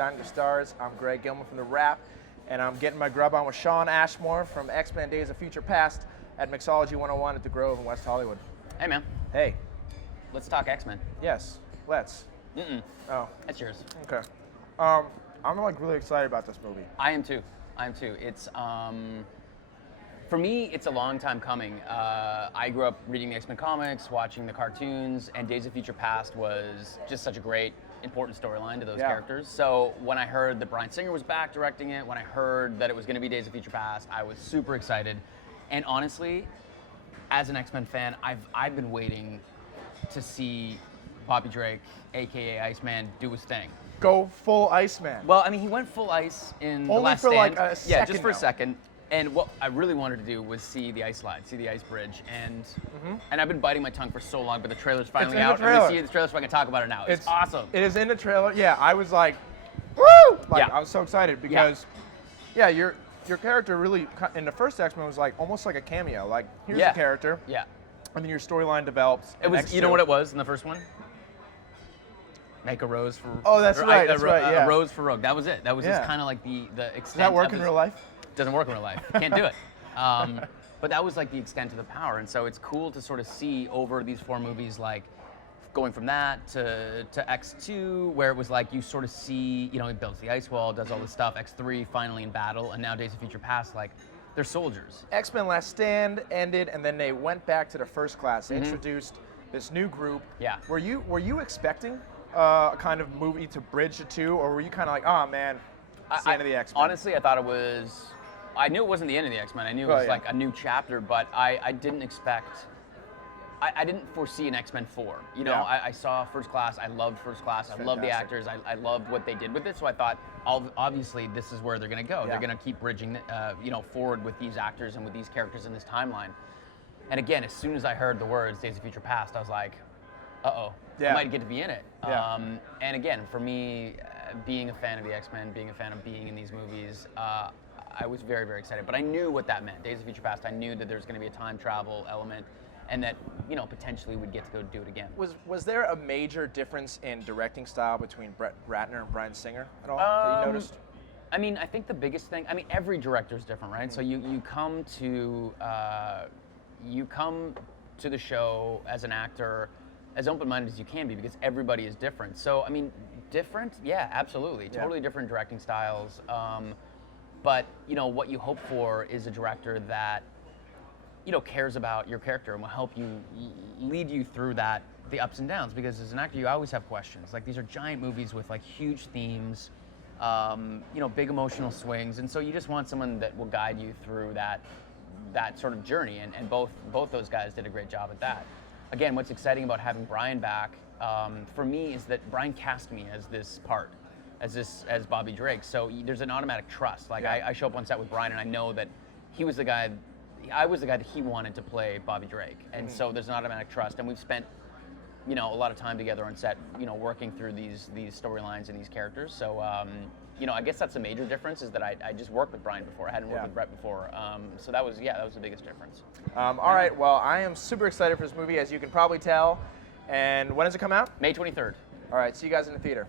Dine to Stars. I'm Greg Gilman from The Wrap, and I'm getting my grub on with Shawn Ashmore from X-Men Days of Future Past at Mixology 101 at the Grove in West Hollywood. Hey, man. Hey. Let's talk X-Men. Yes, let's. Oh. That's yours. Okay. I'm like really excited about this movie. I am too. It's, for me, it's a long time coming. I grew up reading the X-Men comics, watching the cartoons, and Days of Future Past was just such a great, important storyline to those characters. So when I heard that Bryan Singer was back directing it, when I heard that it was going to be Days of Future Past, I was super excited. And honestly, as an X-Men fan, I've been waiting to see Bobby Drake, aka Iceman, do his thing. Go full Iceman. Well, I mean, he went full ice in The Last Stand. Stand. Like a second, yeah, just for a though. second. And what I really wanted to do was see the ice slide, see the ice bridge, and I've been biting my tongue for so long, but the trailer's finally in the out. trailer. And we see the trailer, so I can talk about it now. It's awesome. It is in the trailer. Yeah, I was like, woo! Like, Yeah. I was so excited because, your character really in the first X-Men was like almost like a cameo. Like, here's the character. Yeah. And then your storyline develops. It was. You know what it was in the first one? Make a rose for. Oh, that's right. A rose for Rogue. That was it. That was just Yeah. kind of like the extent. Does that work of in his- real life? Doesn't work in real life. Can't do it. But that was like the extent of the power, and so it's cool to sort of see over these 4 movies, like going from that to X2, where it was like you sort of see, he builds the ice wall, does all this stuff. X3 finally in battle, and now Days of Future Past, like they're soldiers. X-Men Last Stand ended, and then they went back to the First Class. They introduced this new group. Yeah. Were you expecting a kind of movie to bridge the two, or were you kind of like, oh man, it's the end of the X-Men? Honestly, I thought it was. I knew it wasn't the end of the X-Men. I knew it was like a new chapter, but I didn't expect. I didn't foresee an X-Men 4. I saw First Class. I loved First Class. I loved the actors. I loved what they did with it. So I thought, obviously, this is where they're going to go. Yeah. They're going to keep bridging, forward with these actors and with these characters in this timeline. And again, as soon as I heard the words Days of Future Past, I was like, uh-oh, I might get to be in it. Yeah. And again, for me, being a fan of the X-Men, being a fan of being in these movies, I was very, very excited. But I knew what that meant. Days of Future Past, I knew that there's going to be a time travel element, and that potentially we'd get to go do it again. Was there a major difference in directing style between Brett Ratner and Bryan Singer at all that you noticed? I mean, I think the biggest thing. I mean, every director is different, right? So you come to the show as an actor as open-minded as you can be, because everybody is different. So I mean, different? Yeah, absolutely. Totally different directing styles. But what you hope for is a director that cares about your character and will help you lead you through the ups and downs, because as an actor you always have questions. Like, these are giant movies with like huge themes, big emotional swings, and so you just want someone that will guide you through that sort of journey, and both those guys did a great job at that. Again, what's exciting about having Bryan back for me is that Bryan cast me as this part, as Bobby Drake. So there's an automatic trust. Like, I show up on set with Bryan, and I know that I was the guy that he wanted to play Bobby Drake, and so there's an automatic trust. And we've spent, a lot of time together on set, working through these storylines and these characters. So, I guess that's a major difference, is that I just worked with Bryan before. I hadn't worked with Brett before. So that was the biggest difference. All right. Well, I am super excited for this movie, as you can probably tell. And when does it come out? May 23rd. All right. See you guys in the theater.